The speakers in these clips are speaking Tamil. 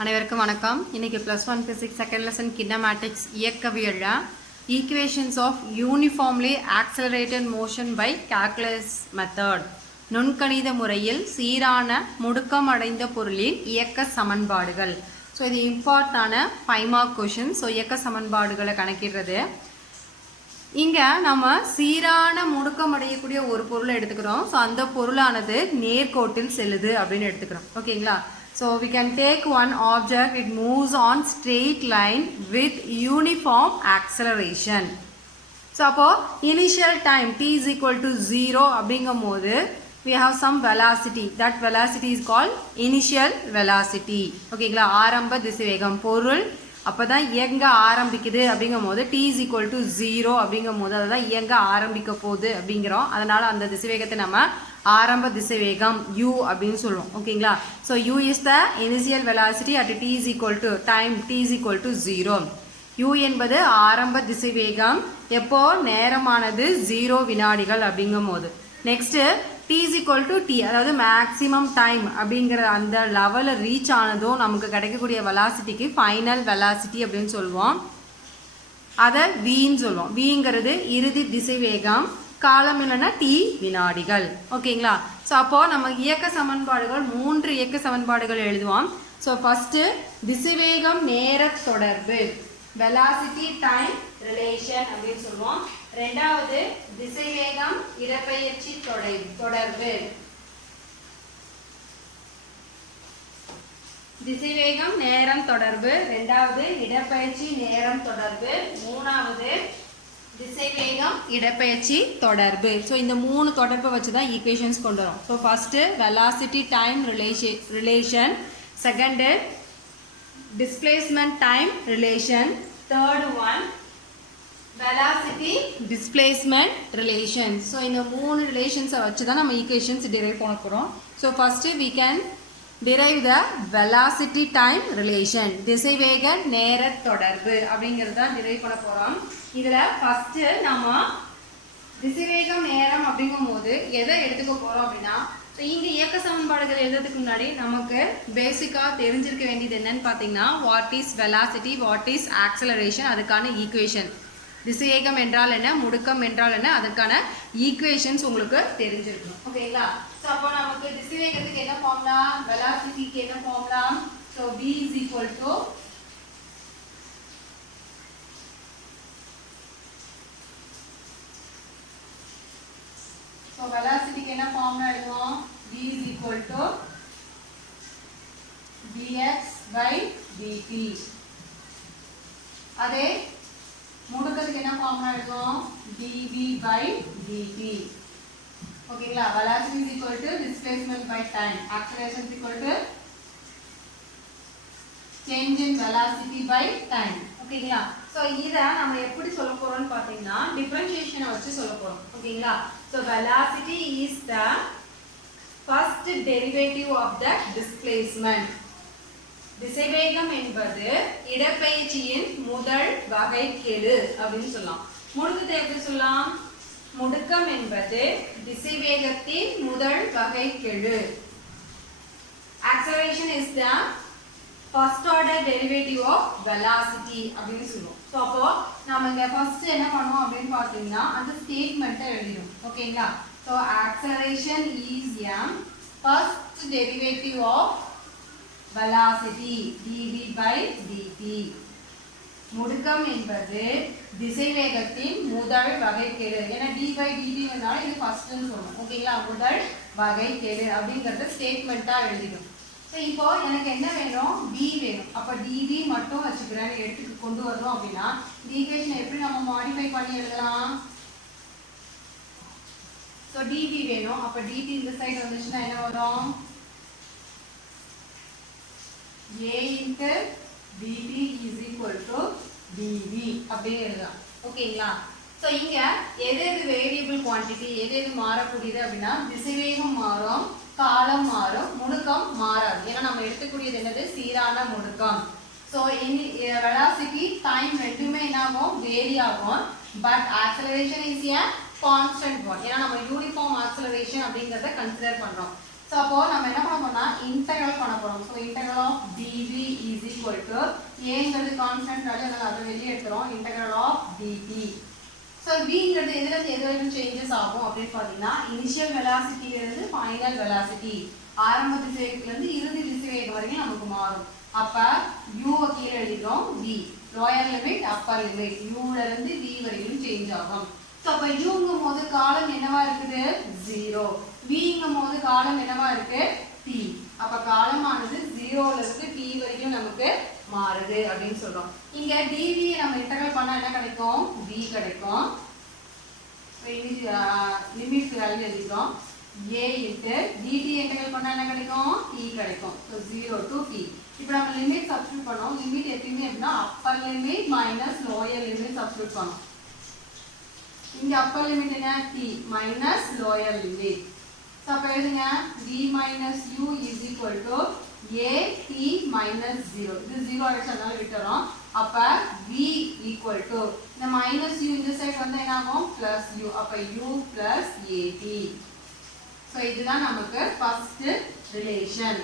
அனைவருக்கும் வணக்கம். இன்னைக்கு +1 பிசிக்ஸ் செகண்ட் லெசன் கினமேட்டிக்ஸ் இயக்கவியல் equations of uniformly accelerated motion by calculus method நுண்கணித முறையில் சீரான முடுக்கம் அடைந்த பொருளின் இயக்க சமன்பாடுகள். ஸோ இது இம்பார்ட்டான 5 மார்க் கொஷின். ஸோ இயக்க சமன்பாடுகளை கணக்கிடுறது. இங்கே நம்ம சீரான முடுக்கம் அடையக்கூடிய ஒரு பொருளை எடுத்துக்கிறோம். ஸோ அந்த பொருளானது நேர்கோட்டில் செல்லுது அப்படின்னு எடுத்துக்கிறோம். ஓகேங்களா? So we can take one object, it moves on straight line with uniform acceleration. So அப்போ initial time t is equal to 0 அப்படிங்கும்போது we have some velocity. That velocity is called initial velocity. ஓகேங்களா? ஆரம்ப திசைவேகம். பொருள் அப்போதான் இயங்க ஆரம்பிக்குது அப்படிங்கும்போது t is equal to 0 அப்படிங்கும்போது அதுதான் இயங்க ஆரம்பிக்க போகுது அப்படிங்கிறோம். அதனால் அந்த திசைவேகத்தை நம்ம ஆரம்ப திசைவேகம் u அப்படின்னு சொல்லுவோம். ஓகேங்களா? So u is the initial velocity at t is equal to time t is equal to 0. u என்பது ஆரம்ப திசைவேகம் எப்போ நேரமானது 0 வினாடிகள் அப்படிங்கும் போது. Next t is equal to t, அதாவது மேக்ஸிமம் டைம் அப்படிங்கிற அந்த லெவலில் ரீச் ஆனதும் நமக்கு கிடைக்கக்கூடிய வெலாசிட்டிக்கு ஃபைனல் வெலாசிட்டி அப்படின்னு சொல்லுவோம். அதை வின்னு சொல்லுவோம். விங்கிறது இறுதி திசைவேகம், காலம் இல்லைன்னா t வினாடிகள். ஓகேங்களா? ஸோ அப்போது நம்ம இயக்க சமன்பாடுகள் 3 இயக்க சமன்பாடுகள் எழுதுவோம். ஸோ ஃபஸ்ட்டு திசைவேகம் நேர தொடர்பு, வெலாசிட்டி டைம் ரிலேஷன் அப்படின்னு சொல்லுவோம். ரெண்டாவது திசைவேகம் இடப்பெயர்ச்சி தொடர்பு, திசைவேகம் நேரம் தொடர்பு. ரெண்டாவது இடப்பெயர்ச்சி நேரம் தொடர்பு. மூணாவது திசைவேகம் இடப்பெயர்ச்சி தொடர்பு. ஸோ இந்த 3 தொடர்பை வச்சு தான் ஈக்குவேஷன்ஸ் கொண்டு வரோம். So first velocity time relation, second displacement time relation, third one velocity displacement relation. So இந்த 3 ரிலேஷன்ஸை வச்சு தான் நம்ம ஈக்குவேஷன்ஸ் டிரைவ் பண்ண போகிறோம். So first we can derive the velocity time relation, திசைவேக நேர தொடர்பு அப்படிங்கிறது தான் டிரைவ் பண்ண போகிறோம். இதில் ஃபஸ்ட்டு நம்ம திசைவேகம் நேரம் அப்படிங்கும் போது எதை எடுத்துக்க போகிறோம் அப்படின்னா, ஸோ இங்கே இயக்க சமன்பாடுகள் எழுதுறதுக்கு முன்னாடி நமக்கு பேசிக்காக தெரிஞ்சிருக்க வேண்டியது என்னன்னு பார்த்தீங்கன்னா, what is velocity, what is acceleration, அதுக்கான ஈக்குவேஷன். திசைவேகம் என்றால் என்ன, முடுக்கம் என்றால் என்ன, அதுக்கான ஈக்குவேஷன்ஸ் உங்களுக்கு தெரிஞ்சிருக்கணும். ஓகேங்களா? ஸோ அப்போ நமக்கு திசைவேகத்துக்கு என்ன ஃபார்முலா, வெலாசிட்டிக்கு என்ன formula? So v is equal to so வெலாசிட்டிக்கு என்ன ஃபார்முலா எழுதுவோம்? v is equal to dx by dt. அதே முடுக்கத்துக்கு என்ன ஃபார்முலா எழுதுவோம்? dv by dt. ஓகேங்களா? velocity is equal to displacement by time, acceleration is equal to change in velocity by time. ஓகேங்களா? ஸோ இதை நம்ம எப்படி சொல்ல போறோம்னு பார்த்தீங்கன்னா, டிஃபரன்ஷியேஷனை வச்சு சொல்ல போறோம். ஓகேங்களா? So velocity is the first derivative of the displacement. திசைவேகம் என்பது இடப்பெயர்ச்சியின் முதல் வகைக்கெழு அப்படின்னு சொல்லலாம். முடுக்கத்தை எப்படி சொல்லலாம்? முடுக்கம் என்பது திசைவேகத்தின் முதல் வகைக்கெழு. Acceleration is the first order derivative of velocity அப்படின்னு சொல்லுவோம். ஸோ அப்போ நம்ம இங்கே ஃபர்ஸ்ட் என்ன பண்ணுவோம் அப்படின்னு பார்த்தீங்கன்னா, அந்த ஸ்டேட்மெண்ட்டை எழுதிடும். ஓகேங்களா? So acceleration is a first derivative of velocity dv by dt. முடுக்கம் என்பது திசைவேகத்தின் முதல் வகைக்கெழு. ஏன்னா d by dt னால இது ஃபர்ஸ்ட்னு சொல்றோம். ஓகேங்களா? முதல் வகைக்கெழு அப்படிங்கறது ஸ்டேட்மென்ட்டா எழுதிடும். ஸோ இப்போ எனக்கு என்ன வேணும்? v வேணும். அப்ப dv மட்டும் வச்சுக்கிறேன் எடுத்து கொண்டு வரணும் அப்படின்னா இந்த ஈக்குவேஷனை எப்படி நம்ம மாடிஃபை பண்ணி எழுதலாம்? ஸோ dv வேணும். அப்ப dt இந்த சைடு வந்துச்சுன்னா என்ன வரும்? a into dt is equal to dv அப்படியே எழுதலாம். ஓகேங்களா? ஸோ இங்கே எது வேரியபிள் குவான்டிட்டி, எது மாறக்கூடியது அப்படின்னா, திசைவேகம் மாறும், காலம் மாறும், முடுக்கம் மாறாது. ஏன்னா நம்ம எடுத்துக்கூடியது என்னது? சீரான முடுக்கம். ஸோ வெலாசிட்டி டைம் ரெண்டுமே என்ன ஆகும்? வேரி ஆகும். But acceleration is a constant one. ஏன்னா நம்ம யூனிஃபார்ம் ஆக்சலரேஷன் அப்படிங்கிறத கன்சிடர் பண்ணுறோம். ஸோ அப்போ நம்ம என்ன பண்ண போறோம்னா இன்டெக்ரல் பண்ண போறோம். So integral of dv is equal to ஏங்கிறது கான்ஸ்டன்ட் வேல்யூ, அதனால அதை வெளியே எடுத்துறோம். Integral of dt. ஸோ vங்கிறது எதுல இருந்து எது வரைக்கும் சேஞ்சஸ் ஆகும் அப்படின்னு பார்த்தீங்கன்னா இனிஷியல் வெலாசிட்டில இருந்து ஃபைனல் வெலாசிட்டி, ஆரம்ப திசைவேகத்துல இருந்து இறுதி திசைவேகம் வரைக்கும் நமக்கு மாறும். அப்ப u கீழே எழுதிறோம், v lower limit upper limit, u ல இருந்து v வரைக்கும் சேஞ்ச் ஆகும். ஸோ அப்ப uங்கும் போது காலம் என்னவா இருக்குது 0, vங்கும் போது காலம் என்னவா இருக்கு t. அப்ப காலமானது 0 ல இருந்து t வரைக்கும் நமக்கு மாறுது அப்படின்னு சொல்றோம். இங்க dv நம்ம இன்டெகிரல் பண்ணா என்ன கிடைக்கும் v கிடைக்கும். லிமிட் வேல்யூ எழுதிறோம் a into dt இன்டெகிரல் பண்ணா என்ன கிடைக்கும் t கிடைக்கும். So 0 to t. இப்போ நம்ம லிமிட் சப்ஸ்டிட்யூட் பண்ணோம். லிமிட் எப்பவுமே எப்படின்னா Appar limit minus lower limit substitute பண்ணோம். இங்க அப்பர் லிமிட் என்ன t minus lower limit. So அப்போ எழுதுங்க v minus u is equal to a t minus 0. இது 0 ஆயிடுச்சு, அதனால விட்டுறோம். அப்ப v equal to இந்த மைனஸ் u இந்த சைடு வந்து என்ன ஆகும் பிளஸ் u. அப்ப u plus at. ஸோ இதுதான் நமக்கு ஃபர்ஸ்ட் ரிலேஷன்.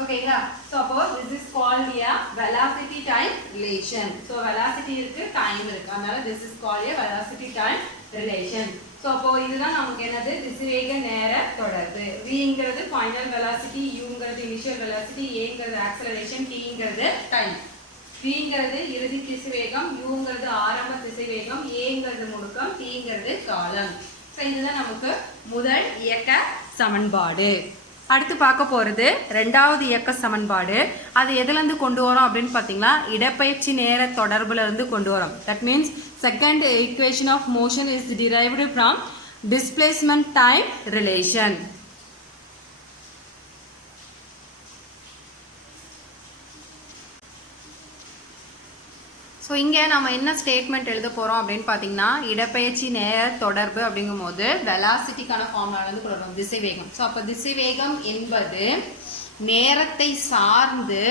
ஓகேங்களா? ஸோ அப்போ this is called a velocity time relation. So velocity இருக்கு, டைம் இருக்கு, அதனால this is called a velocity time relation. So அப்போ இதுதான் நமக்கு என்னது திசைவேக நேர தொடர்பு. vங்கிறது ஃபைனல் வெலாசிட்டி, uங்கிறது இனிஷியல் வெலாசிட்டி, aங்கிறது ஆக்சலரேஷன், tங்கிறது டைம். vங்கிறது இறுதி திசைவேகம், uங்கிறது ஆரம்ப திசைவேகம், aங்கிறது முடுக்கம், tங்கிறது காலம். ஸோ இதுதான் நமக்கு முதல் இயக்க சமன்பாடு. அடுத்து பார்க்க போகிறது ரெண்டாவது இயக்க சமன்பாடு. அது எதுலேருந்து கொண்டு வரோம் அப்படின்னு பார்த்தீங்கன்னா இடப்பெயர்ச்சி நேர தொடர்புல இருந்து கொண்டு வரோம். That means second equation of motion is derived from displacement time relation. So இங்கே நம்ம என்ன ஸ்டேட்மெண்ட் எழுத போகிறோம் அப்படின்னு பார்த்தீங்கன்னா இடப்பெயர்ச்சி நேர தொடர்பு அப்படிங்கும் போது வெலாசிட்டிக்கான ஃபார்முலாலேருந்து கொண்டு வரோம் திசைவேகம். ஸோ அப்போ திசைவேகம் என்பது நேரத்தை சார்ந்து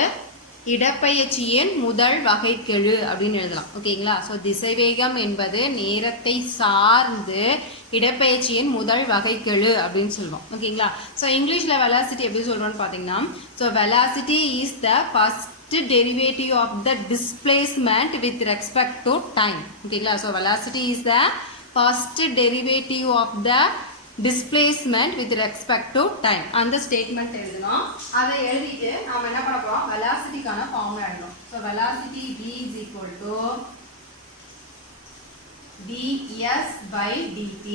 இடப்பெயர்ச்சியின் முதல் வகைக்கெழு அப்படின்னு எழுதலாம். ஓகேங்களா? ஸோ திசைவேகம் என்பது நேரத்தை சார்ந்து இடப்பெயர்ச்சியின் முதல் வகைக்கெழு அப்படின்னு சொல்லுவோம். ஓகேங்களா? ஸோ இங்கிலீஷில் வெலாசிட்டி எப்படி சொல்கிறோன்னு பார்த்தீங்கன்னா so velocity is the first derivative of the displacement with respect to time. ஓகேங்களா? So velocity is the first derivative of the displacement with respect to time. அந்த ஸ்டேட்மெண்ட் எழுதணும். அதை எழுதிட்டு நாம என்ன பண்ண போறோம் velocityக்கான ஃபார்முலா எழுதணும். So velocity v is equal to ds by dt.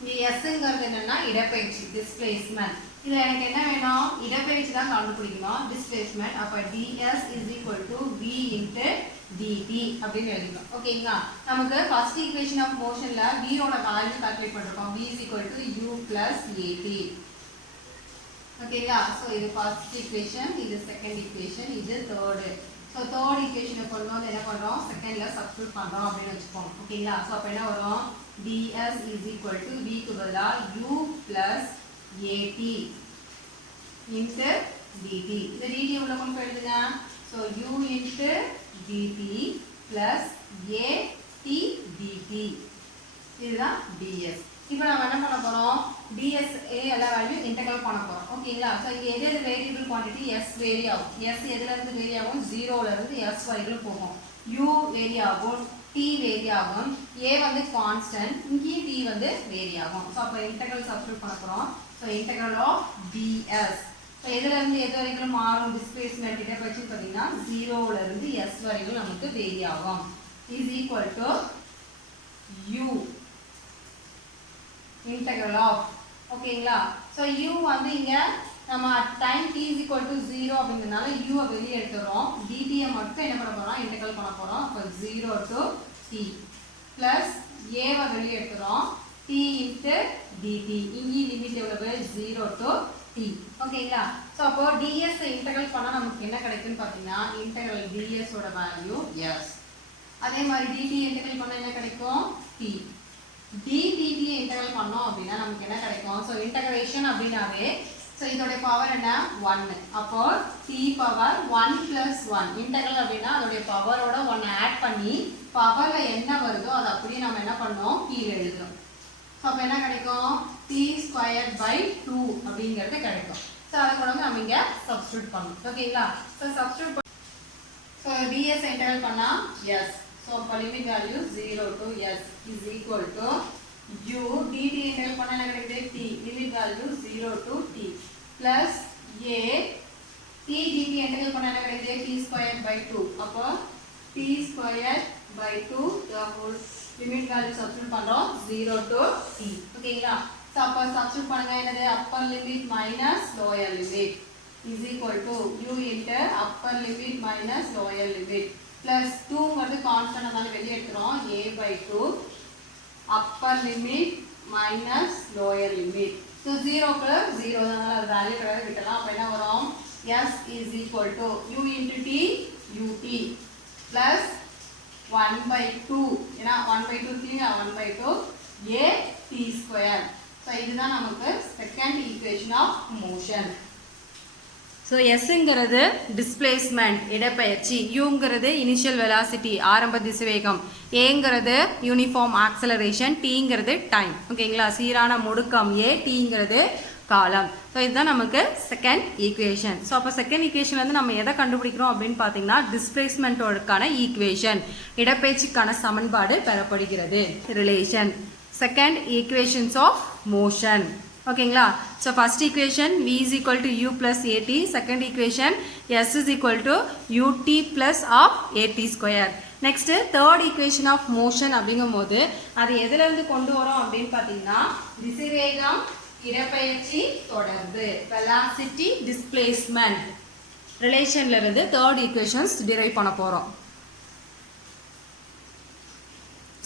இந்த sங்கிறது என்னன்னா இடப்பெயர்ச்சி டிஸ்பிளேஸ்மெண்ட். இதுல எனக்கு என்ன வேணும் இடப்பெயர்ச்சி தான் கண்டுபிடிக்கணும், டிஸ்பிளேஸ்மெண்ட். அப்ப ds is equal to v into dt அப்படின்னு எழுதிக்கலாம். ஓகேங்களா? நமக்கு ஃபர்ஸ்ட் ஈக்குவேஷன் ஆஃப் மோஷன்ல v ஓட வேல்யூ கால்குலேட் பண்றோம். v is equal to u plus at. ஓகேங்களா? சோ இது ஃபர்ஸ்ட் ஈக்குவேஷன், இது செகண்ட் ஈக்குவேஷன், இது தேர்ட். சோ தேர்ட் ஈக்குவேஷனை கொண்டு வந்து என்ன பண்றோம் செகண்ட்ல சப்ஸ்டிட்யூட் பண்றோம் அப்படின்னு வெச்சுப்போம். ஓகேங்களா? சோ அப்ப என்ன வரும் ds is equal to v க்கு பதிலா u plus at into dt. இந்த dt உள்ள கொண்டு போய் எழுதுங்க. so u into dt plus at dt. இதுதான் ds. இப்போ நாம என்ன பண்ண போறோம் ds எல்லா வேல்யூ இன்டெகிரல் பண்ண போறோம். ஓகேங்களா? சோ இங்க எது வேரியபிள் குவாண்டிட்டி s வேரி ஆகும். s எதுல இருந்து வேரி ஆகும் 0 ல இருந்து s வரைக்கும் போகும். u வேரி ஆகும், t வேரி ஆகும், a வந்து கான்ஸ்டன்ட், இங்கே t வந்து வேரி ஆகும். சோ அப்ப இன்டெகிரல் சப்ஸ்டிட்யூட் பண்ண போறோம். So integral of ds. So எதுல இருந்து எது வரைக்கும் மாறும் டிஸ்பிளேஸ்மென்ட் இடப்பெயர்ச்சி பாத்தீங்கன்னா 0 ல இருந்து s வரைக்கும் நமக்கு வேரி ஆகும். is equal to u integral of. ஓகேங்களா? சோ u வந்து இங்க நம்ம time t is equal to 0 அப்படிங்கறனால u ஐ வெளிய எடுத்துறோம். dt ஐ மட்டும் என்ன பண்ண போறோம் இன்டெகிரல் பண்ண போறோம். அப்ப 0 to t plus a ஐ வெளிய எடுத்துறோம். t into dt. இங்க லிமிட் எவ்வளவு 0 to t. ஓகேங்களா? சோ அப்போ ds ஐ இன்டெகிரல் பண்ணா நமக்கு என்ன கிடைக்கும்னு பாத்தீங்கன்னா இன்டெகிரல் ds ஓட வேல்யூ s. அதே மாதிரி dt இன்டெகிரல் பண்ணா என்ன கிடைக்கும் t. ddt இன்டெகிரல் பண்ணோம் அப்படினா நமக்கு என்ன கிடைக்கும் சோ இன்டகிரேஷன் அப்படினாவே சோ இதோட பவர் என்ன 1. அப்போ t பவர் 1 + 1 இன்டெகிரல் அப்படினா அதோட பவரோட 1 ஆட் பண்ணி பவர்ல என்ன வருதோ அது அப்படியே நாம என்ன பண்ணோம் கீழ எழுதுறோம். சோ அப்ப என்ன கிடைக்கும் t t square by 2 அப்படிங்கிறது கிடைக்கும். ஸோ அதை கொண்டு வந்து நம்ம இங்கே சப்ஸ்டியூட் பண்ணணும். ஓகேங்களா? So substitute so ds integral பண்ணால் எஸ். ஸோ இப்போ limit value 0 to s is equal to u dt integral பண்ணால் என்ன கிடைக்குது t limit value 0 to t plus a t dt integral பண்ணால் என்ன கிடைக்குது t square by 2 அப்போ t square by 2 the whole limit value substitute பண்றோம் 0 to t ஓகேங்களா சோ அப்ப substitute பண்ணுங்க என்னது upper limit minus lower limit is equal to u into upper limit minus lower limit plus 2 ங்கிறது கான்ஸ்டன்ட் அதனால வெளிய எடுத்துறோம் a by 2 upper limit minus lower limit so 0 க்கு 0 அதனால வேல்யூ கிடையாது விட்டலாம் அப்ப என்ன வரும் s is equal to u into t ut plus 1 by 2 ஏனா 1 by 2 3 1 by 2 a t square so இதுதான் நமக்கு second equation of motion so s ங்கிறது டிஸ்பிளேஸ்மென்ட் இடப்பெயர்ச்சி u ங்கிறது இனிஷியல் வெலாசிட்டி ஆரம்ப திசைவேகம் a ங்கிறது யூனிஃபார்ம் ஆக்சலரேஷன் t ங்கிறது டைம் ஓகேங்களா சீரான முடுக்கம் a t ங்கிறது காலம் ஸோ இதுதான் நமக்கு செகண்ட் ஈக்குவேஷன் ஸோ அப்போ செகண்ட் ஈக்குவேஷன் வந்து நம்ம எதை கண்டுபிடிக்கிறோம் அப்படின்னு பார்த்தீங்கன்னா டிஸ்பிளேஸ்மெண்ட்டோடுக்கான ஈக்குவேஷன் இடப்பெயர்ச்சிக்கான சமன்பாடு பெறப்படுகிறது relation second equations of motion ஓகேங்களா so first equation v is equal to u plus at second equation s is equal to ut plus of at square next third equation of motion அப்படிங்கும் போது அது எதுலேருந்து கொண்டு வரோம் அப்படின்னு பார்த்தீங்கன்னா திசைவேகம் இடப்பெயர்ச்சி தொடர்பு velocity displacement ரிலேஷன்ல இருந்து தேர்ட் ஈக்குவேஷன்ஸ் டிரைவ் பண்ண போறோம்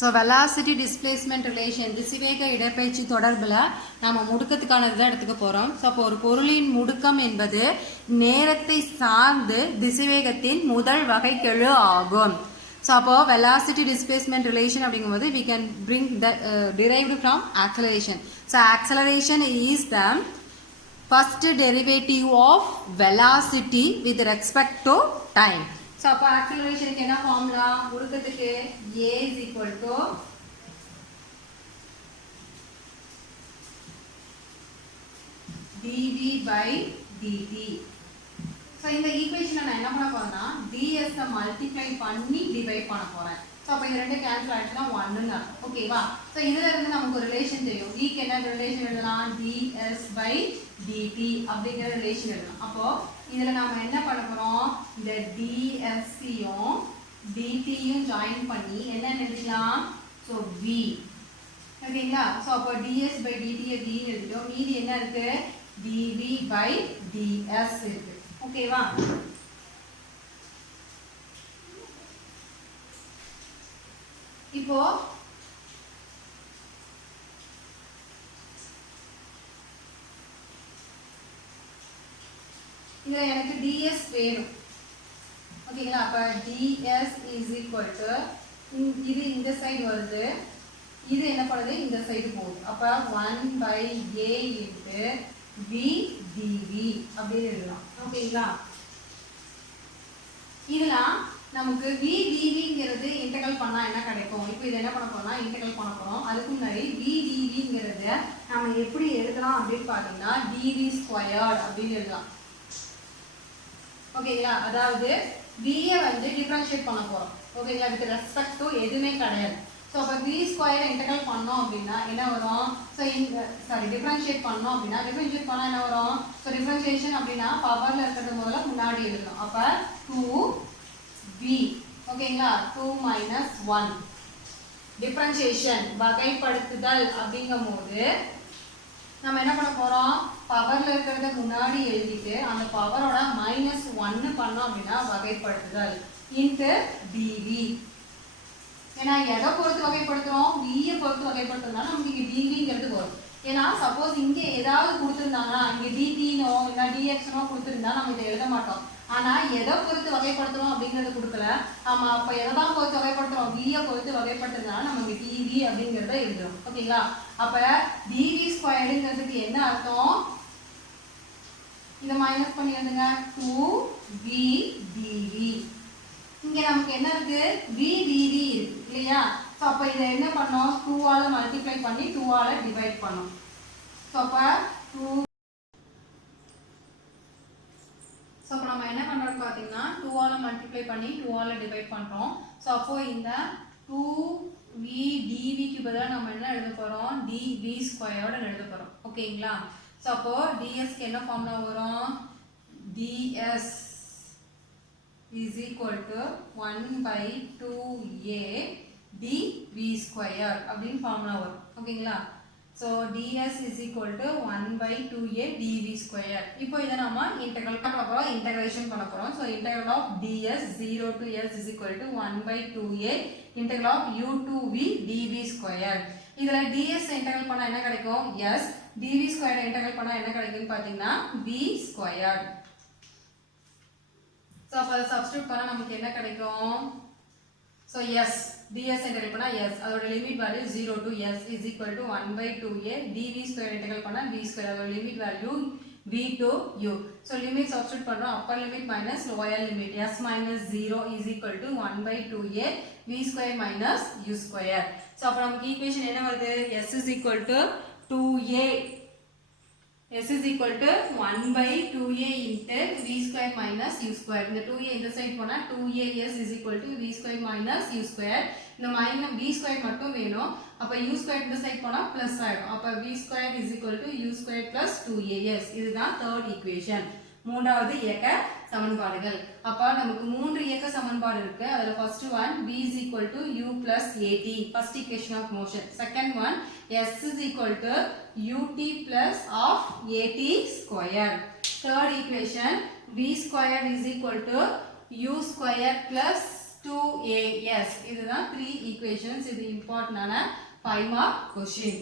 ஸோ velocity displacement relation திசைவேக இடப்பெயர்ச்சி தொடர்பில் நம்ம முடுக்கத்துக்கான இதை எடுத்துக்க போகிறோம் ஸோ அப்போ ஒரு பொருளின் முடுக்கம் என்பது நேரத்தை சார்ந்து திசைவேகத்தின் முதல் வகைக்கெழு ஆகும் ஸோ அப்போ velocity displacement relation அப்படிங்கும்போது we can bring the derived from acceleration so acceleration is the first derivative of velocity with respect to time so அப்போ acceleration என்ன ஃபார்முலா முடுக்கத்துக்கு a is equal to dv by dt so இந்த ஈக்குவேஷனை நான் என்ன பண்ண போறேன்னா ds மல்டிப்ளை பண்ணி டிவைட் பண்ண போறேன் ஸோ அப்போ இது ரெண்டு கேன்சல் ஆயிடுச்சுன்னா 1ன்னு அர்த்தம் ஓகேவா ஸோ இதுல இருந்து நமக்கு ஒரு ரிலேஷன் தெரியும் க்கு என்ன ரிலேஷன் எழுதலாம் ds by dt அப்படிங்கிற ரிலேஷன் எழுதலாம் அப்போ இதுல நாம என்ன பண்ண போறோம் இந்த ds-யும் dt-யும் ஜாயின் பண்ணி என்ன எழுதலாம் ஸோ v ஓகேங்களா ஸோ அப்போ ds by dt-யை v எழுதிட்டோம் மீதி என்ன இருக்கு dv by ds இருக்கு ஓகேவா இப்போ இதுல எனக்கு ds வேணும் ஓகேங்களா அப்ப ds is equal to இது இந்த சைடு வருது இது என்ன பண்ணுது இந்த சைடு போகுது அப்ப 1 by a into v dv அப்படின்னு எழுதலாம் ஓகேங்களா இதெல்லாம் நமக்கு v dvங்கிறது இன்டெகிரல் பண்ணா என்ன கிடைக்கும் இப்போ இது என்ன பண்ண போறோம்னா இன்டெகிரல் பண்ண போறோம் அதுக்கு முன்னாடி v dvங்கிறது நாம எப்படி எழுதலாம் அப்படின்னு பாத்தீங்கன்னா dv ஸ்கொயர்ட் அப்படின்னு எழுதலாம் ஓகேங்களா அதாவது v யை வந்து டிஃபரன்ஷியேட் பண்ண போறோம் ஓகேங்களா வித் ரெஸ்பெக்ட் டு எதுமே கிடையாது ஸோ அப்போ v ஸ்கொயர் இன்டெகிரல் பண்ணோம் அப்படின்னா என்ன வரும் ஸோ டிஃபரன்ஷியேட் பண்ணோம் அப்படின்னா டிஃபரன்ஷியேட் பண்ணால் என்ன வரும் ஸோ டிஃபரன்ஷியேஷன் அப்படின்னா பவரில் இருக்கிறது முதல்ல முன்னாடி எழுதணும் அப்போ 2v ஓகேங்களா 2 minus 1 டிஃபரன்ஷியேஷன் வகைப்படுத்துதல் அப்படிங்கும் போது நம்ம என்ன பண்ண போகிறோம் பவரில் இருக்கிறத முன்னாடி எழுதிட்டு அந்த பவரோட -1 பண்ணோம் அப்படின்னா வகைப்படுத்துதல் இன்ட்டு dv ஏன்னா எதை பொறுத்து வகைப்படுத்துறோம் v-யை பொறுத்து வகைப்படுத்துறதுனால நமக்கு இங்கே dvங்கிறது வரும் ஏன்னா சப்போஸ் இங்கே ஏதாவது கொடுத்துருந்தாங்கன்னா இங்கே dt-நோ இல்லை dx-நோ கொடுத்துருந்தா நம்ம இதை எழுத மாட்டோம் ஆனால் எதை பொறுத்து வகைப்படுத்துறோம் அப்படிங்கிறது கொடுக்கல ஆமாம் அப்போ எதை தான் பொறுத்து வகைப்படுத்துறோம் v-யை பொறுத்து வகைப்படுத்துறதுனால நம்ம இங்கே dv அப்படிங்கிறத எழுதுறோம் ஓகேங்களா அப்போ dv ஸ்கொயர்டுங்கிறதுக்கு என்ன அர்த்தம் இதை மைனஸ் பண்ணி எழுதுங்க 2v dv இங்க நமக்கு என்ன இருக்கு v dv இருக்கு இல்லையா சோ அப்ப இத என்ன பண்ணோம் 2 ஆல மல்டிப்ளை பண்ணி 2 ஆல டிவைட் பண்ணோம் ஸோ அப்போ 2 ஸோ அப்போ நம்ம என்ன பண்ணுறோம்னு பார்த்தீங்கன்னா 2ஆல் மல்டிப்ளை பண்ணி 2ஆல் டிவைட் பண்ணுறோம். ஸோ அப்போது இந்த 2v dvக்கு பதிலாக நம்ம என்ன எழுத போகிறோம், dv ஸ்கொயர்டு எழுத போகிறோம். ஓகேங்களா? ஸோ அப்போது dsக்கு என்ன ஃபார்முலா வரும், ds is equal to 1/2a dv square அப்படின்னு ஃபார்முலா வரும். ஓகேங்களா? So ds is equal to 1/2a dv square. இப்போ இதை நம்ம இன்டெக்ரல் பண்ண போகிறோம், இன்டெகிரேஷன் பண்ண போகிறோம். So integral of ds 0 to s is equal to 1/2a integral of u to v dv square. இதில் ds இன்டெகிரல் பண்ணால் என்ன கிடைக்கும், s, dv ஸ்கொயர் இன்டெகிரல் பண்ணால் என்ன கிடைக்கும்னு பார்த்தீங்கன்னா v ஸ்கொயர். ஸோ அப்போ அதை சப்ஸ்டியூட் பண்ணால் நமக்கு என்ன கிடைக்கும், ஸோ எஸ் ds இன்டெகிரல் பண்ணால் எஸ், அதோட limit value 0 to s is equal to 1/2a dv square integral பண்ணால் v ஸ்கொயர், அதோட limit value v to u. So limit substitute பண்ணுறோம், upper limit minus lower limit s minus 0 is equal to 1/2a v square minus u square. So அப்போ நமக்கு ஈக்குவேஷன் என்ன வருது, s is equal to 2a, s is equal to 1/2a into v square minus u square. இந்த 2a இந்த சைடு போனா 2as is equal to v square minus u square. இந்த மைனஸ் v square மட்டும் வேணும், அப்ப u square இந்த சைடு போனா பிளஸ் ஆயிடும். அப்ப v square is equal to u square plus 2as. இதுதான் தேர்ட் ஈக்குவேஷன், மூன்றாவது இயக்க சமன்பாடுகள். அப்ப நமக்கு மூன்று இயக்க சமன்பாடு இருக்கு. அதுல first one v is equal to u plus at, first equation of motion. Second one s is equal to ut plus of at square. third equation v square is equal to u square plus 2as. இதுதான் 3 equations. இது இம்பார்ட்டன்டான 5 மார்க் क्वेश्चन.